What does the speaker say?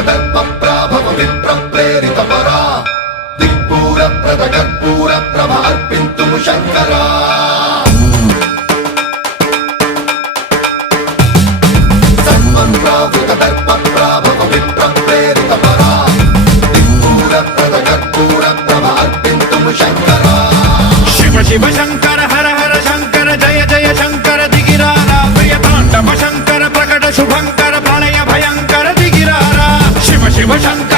దర్పప్రాభవ విప్రప్రేరిత పరా దిక్పూర ప్రద కర్పూర ప్రభ అర్పింతుము శంకరా సర్వం ప్రావృత దర్పప్రాభవ విప్రప్రేరిత పరా దిక్పూర ప్రద కర్పూర ప్రభ అర్పింతుము శంకరా శివ శివ శంకర హర హర శంకర జయ జయ శంకర దిగిరారా ప్రియ తాండవ శంకర ప్రకట శుభంకర ప్రళయ భయంకర దిగిరారా శివ శివ శంకర